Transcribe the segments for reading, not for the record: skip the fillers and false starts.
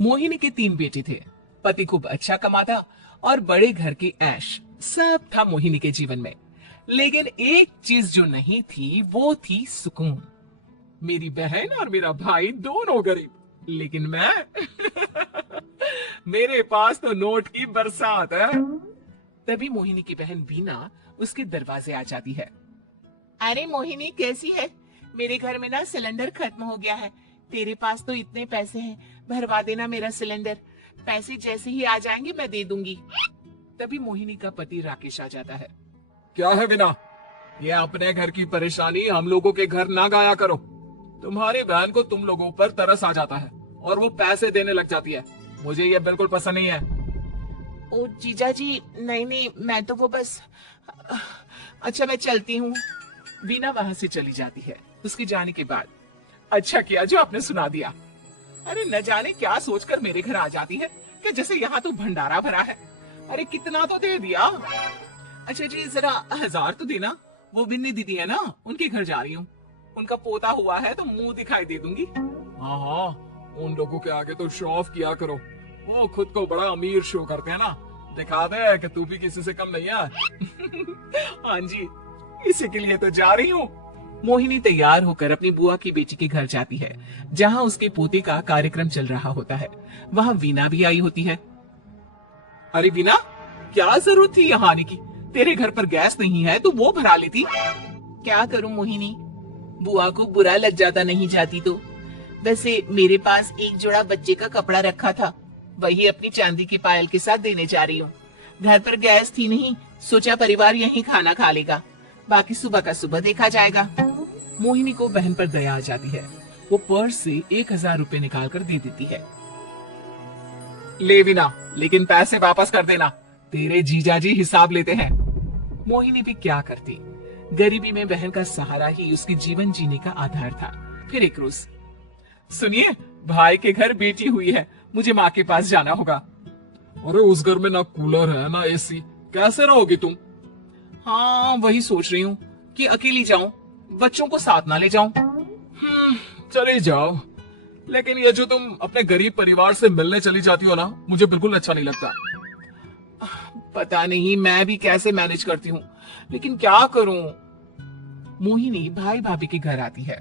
मोहिनी के 3 बेटे थे। पति खूब अच्छा कमाता और बड़े घर की ऐश सब था मोहिनी के जीवन में। लेकिन एक चीज जो नहीं थी वो थी सुकून। मेरी बहन और मेरा भाई दोनों गरीब, लेकिन मैं मेरे पास तो नोट की बरसात है। तभी मोहिनी की बहन बीना उसके दरवाजे आ जाती है। अरे मोहिनी कैसी है? मेरे घर में ना सिलेंडर खत्म हो गया है। तेरे पास तो इतने पैसे हैं, भरवा देना मेरा सिलेंडर। पैसे जैसे ही आ जाएंगे मैं दे दूंगी। तभी मोहिनी का पति राकेश आ जाता है। क्या है बिना, ये अपने घर की परेशानी हम लोगों के घर ना गाया करो। तुम्हारी बहन को तुम लोगों पर तरस आ जाता है और वो पैसे देने लग जाती है। मुझे ये बिल्कुल पसंद नहीं है। ओ जीजा जी, नहीं नहीं, मैं तो वो बस। अच्छा मैं चलती हूँ। बीना वहां से चली जाती है। उसके जाने के बाद अच्छा किया जो आपने सुना दिया। अरे न जाने क्या सोचकर मेरे घर आ जाती है कि जैसे यहाँ तो भंडारा भरा है। अरे कितना तो दे दिया। अच्छा जी जरा 1000 तो देना। वो बिन्नी दीदी है ना, उनके घर जा रही हूँ। उनका पोता हुआ है तो मुंह दिखाई दे दूंगी। हाँ हाँ, उन लोगों के आगे तो शो ऑफ किया करो। वो खुद को बड़ा अमीर शो करते हैं ना, दिखा दे कि तू भी किसी से कम नहीं है। हाँ जी, इसी के लिए तो जा रही हूँ। मोहिनी तैयार होकर अपनी बुआ की बेटी के घर जाती है, जहाँ उसके पोते का कार्यक्रम चल रहा होता है। वहाँ वीना भी आई होती है। अरे वीना, क्या जरूरत थी यहाँ आने की? तेरे घर पर गैस नहीं है तो वो भरा लेती। क्या करूं मोहिनी, बुआ को बुरा लग जाता नहीं जाती तो। वैसे मेरे पास एक जोड़ा बच्चे का कपड़ा रखा था, वही अपनी चांदी की पायल के साथ देने जा रही हूँ। घर पर गैस थी नहीं, सोचा परिवार यहीं खाना खा लेगा, बाकी सुबह का सुबह देखा जाएगा। मोहिनी को बहन पर दया आ जाती है। वो पर्स से 1000 रुपए निकाल कर दे देती है। ले वीना, लेकिन पैसे वापस कर देना, तेरे जीजाजी हिसाब लेते हैं। मोहिनी भी क्या करती, गरीबी में बहन का सहारा ही उसके जीवन जीने का आधार था। फिर एक रोज, सुनिए, भाई के घर बेटी हुई है, मुझे माँ के पास जाना होगा। अरे उस घर में ना कूलर है ना एसी, कैसे रहोगी तुम? हाँ वही सोच रही हूँ कि अकेली जाऊं, बच्चों को साथ ना ले जाऊं। चले जाओ, लेकिन ये जो तुम अपने गरीब परिवार से मिलने चली जाती हो ना, मुझे बिल्कुल अच्छा नहीं लगता। पता नहीं मैं भी कैसे मैनेज करती हूँ, लेकिन क्या करूं। मोहिनी भाई भाभी के घर आती है।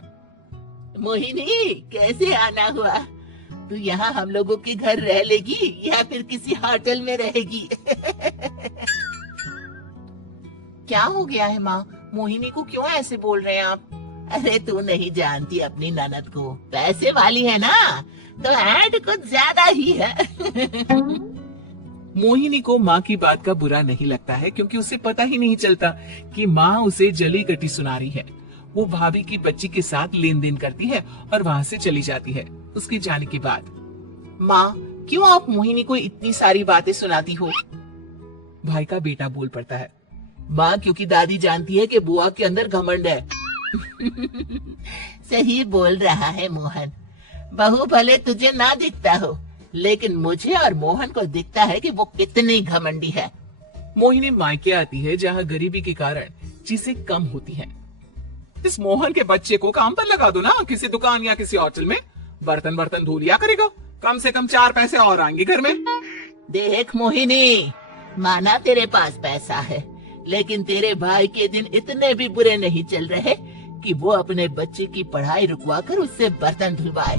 मोहिनी कैसे आना हुआ? तू यहाँ हम लोगों के घर रह लेगी या फिर किसी होटल में रहेगी? क्या हो गया है माँ, मोहिनी को क्यों ऐसे बोल रहे हैं आप? अरे तू नहीं जानती अपनी ननद को, पैसे वाली है ना, तो ऐड कुछ ज्यादा ही है। मोहिनी को माँ की बात का बुरा नहीं लगता है, क्योंकि उसे पता ही नहीं चलता कि माँ उसे जली कटी सुना रही है। वो भाभी की बच्ची के साथ लेन देन करती है और वहाँ से चली जाती है। उसके जाने के बाद, माँ क्यों आप मोहिनी को इतनी सारी बातें सुनाती हो? भाई का बेटा बोल पड़ता है। माँ क्योंकि दादी जानती है कि बुआ के अंदर घमंड है। सही बोल रहा है मोहन, बहू भले तुझे ना दिखता हो, लेकिन मुझे और मोहन को दिखता है कि वो कितनी घमंडी है। मोहिनी मायके आती है, जहाँ गरीबी के कारण चीजें कम होती हैं। इस मोहन के बच्चे को काम पर लगा दो ना, किसी दुकान या किसी होटल में, बर्तन बर्तन धो लिया करेगा, कम से कम 4 पैसे और आएंगे घर में। देख मोहिनी, माना तेरे पास पैसा है, लेकिन तेरे भाई के दिन इतने भी बुरे नहीं चल रहे कि वो अपने बच्चे की पढ़ाई रुकवा कर उससे बर्तन धुलवाए।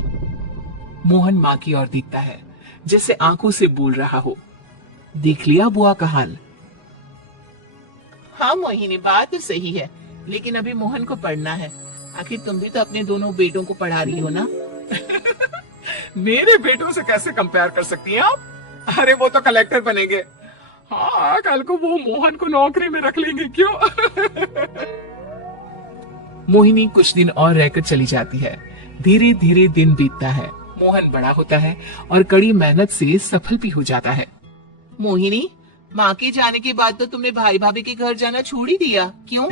मोहन माँ की ओर देखता है, जैसे आंखों से बोल रहा हो, देख लिया बुआ का हाल? हाँ मोहिनी, बात तो सही है, लेकिन अभी मोहन को पढ़ना है। आखिर तुम भी तो अपने दोनों बेटों को पढ़ा रही हो ना। मेरे बेटों से कैसे कंपेयर कर सकती हैं आप? अरे वो तो कलेक्टर बनेंगे। हाँ, कल को वो मोहन को नौकरी में रख लेंगे क्यों? मोहिनी कुछ दिन और रहकर चली जाती है। धीरे धीरे दिन बीतता है, मोहन बड़ा होता है और कड़ी मेहनत से सफल भी हो जाता है। मोहिनी, माँ के जाने के बाद तो तुमने भाई भाभी के घर जाना छोड़ ही दिया, क्यों?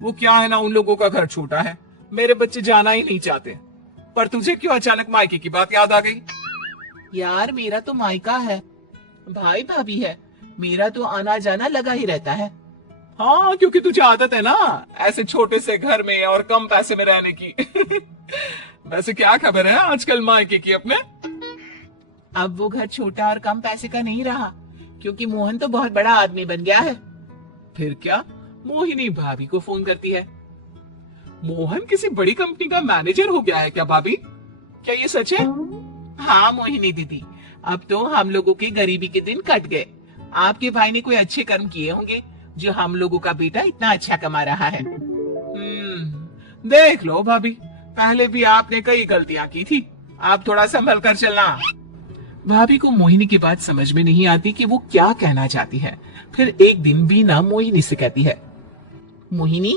वो क्या है ना, उन लोगों का घर छोटा है, मेरे बच्चे जाना ही नहीं चाहते। पर तुझे क्यों अचानक मायके की बात याद आ गई? यार मेरा तो मायका है, भाई भाभी है, मेरा तो आना जाना लगा ही रहता है। हाँ, क्योंकि तुझे आदत है ना ऐसे छोटे से घर में और कम पैसे में रहने की। वैसे क्या खबर है आजकल मायके की अपने? अब वो घर छोटा और कम पैसे का नहीं रहा, क्योंकि मोहन तो बहुत बड़ा आदमी बन गया है। फिर क्या? मोहिनी भाभी को फोन करती है। मोहन किसी बड़ी कंपनी का मैनेजर हो गया है क्या भाभी? क्या ये सच है? हाँ मोहिनी दीदी, अब तो हम लोगों के गरीबी के दिन कट गए। आपके भाई ने कोई अच्छे कर्म किए होंगे जो हम लोगों का बेटा इतना अच्छा कमा रहा है। देख लो भाभी, पहले भी आपने कई गलतियां की थी, आप थोड़ा संभल कर चलना। भाभी को मोहिनी की बात समझ में नहीं आती कि वो क्या कहना चाहती है। फिर एक दिन बीना मोहिनी से कहती है, मोहिनी,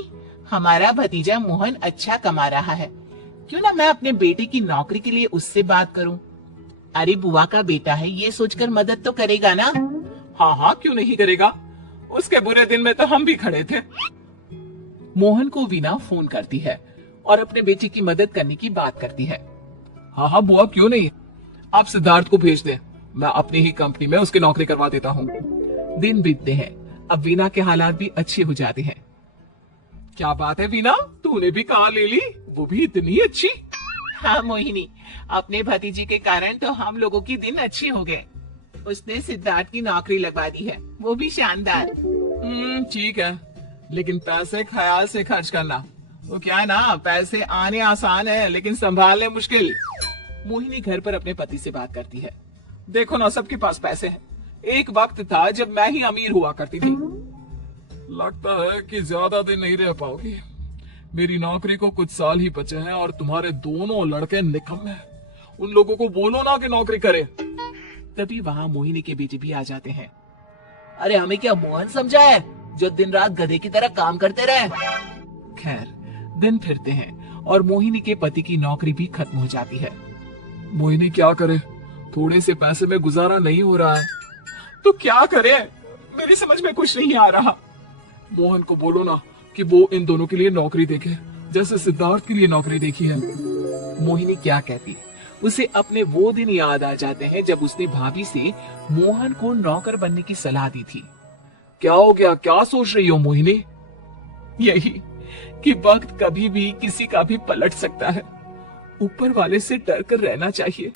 हमारा भतीजा मोहन अच्छा कमा रहा है, क्यों ना मैं अपने बेटे की नौकरी के लिए उससे बात करूं। अरे बुआ का बेटा है, ये सोचकर मदद तो करेगा ना? हाँ हाँ, क्यों नहीं करेगा, उसके बुरे दिन में तो हम भी खड़े थे। मोहन को वीना फोन करती है और अपने बेटे की मदद करने की बात करती है। हाँ हाँ बुआ, क्यों नहीं, आप सिद्धार्थ को भेज दें, मैं अपनी ही कंपनी में उसकी नौकरी करवा देता हूँ। दिन बीतते हैं, अब वीना के हालात भी अच्छे हो जाते हैं। क्या बात है वीना, तूने भी कार ले ली, वो भी इतनी अच्छी? हाँ मोहिनी, अपने भतीजे के कारण तो हम लोगों की दिन अच्छी हो गए। उसने सिद्धार्थ की नौकरी लगवा दी है, वो भी शानदार। ठीक है, लेकिन पैसे ख्याल से खर्च करना। वो क्या है ना, पैसे आने आसान है लेकिन संभालने मुश्किल। मोहिनी घर पर अपने पति से बात करती है। देखो ना, सबके पास पैसे हैं, एक वक्त था जब मैं ही अमीर हुआ करती थी। लगता है कि ज्यादा दिन नहीं रह पाओगी, मेरी नौकरी को कुछ साल ही बचे हैं और तुम्हारे दोनों लड़के निकम्मे हैं। उन लोगों को बोलो ना कि नौकरी करे। तभी वहाँ मोहिनी के बेटे भी आ जाते हैं। अरे हमें क्या मोहन समझा है जो दिन रात गधे की तरह काम करते रहे? खैर, दिन फिरते हैं और मोहिनी के पति की नौकरी भी खत्म हो जाती है। मोहिनी क्या करे, थोड़े से पैसे में गुजारा नहीं हो रहा है। तो क्या करे, मेरी समझ में कुछ नहीं आ रहा। मोहन को बोलो ना कि वो इन दोनों के लिए नौकरी देखे, जैसे सिद्धार्थ के लिए नौकरी देखी है। मोहिनी क्या कहती, उसे अपने वो दिन याद आ जाते हैं जब उसने भाभी से मोहन को नौकर बनने की सलाह दी थी। क्या हो गया, क्या सोच रही हो मोहिनी? यही कि वक्त कभी भी किसी का भी पलट सकता है, ऊपर वाले से डर कर रहना चाहिए।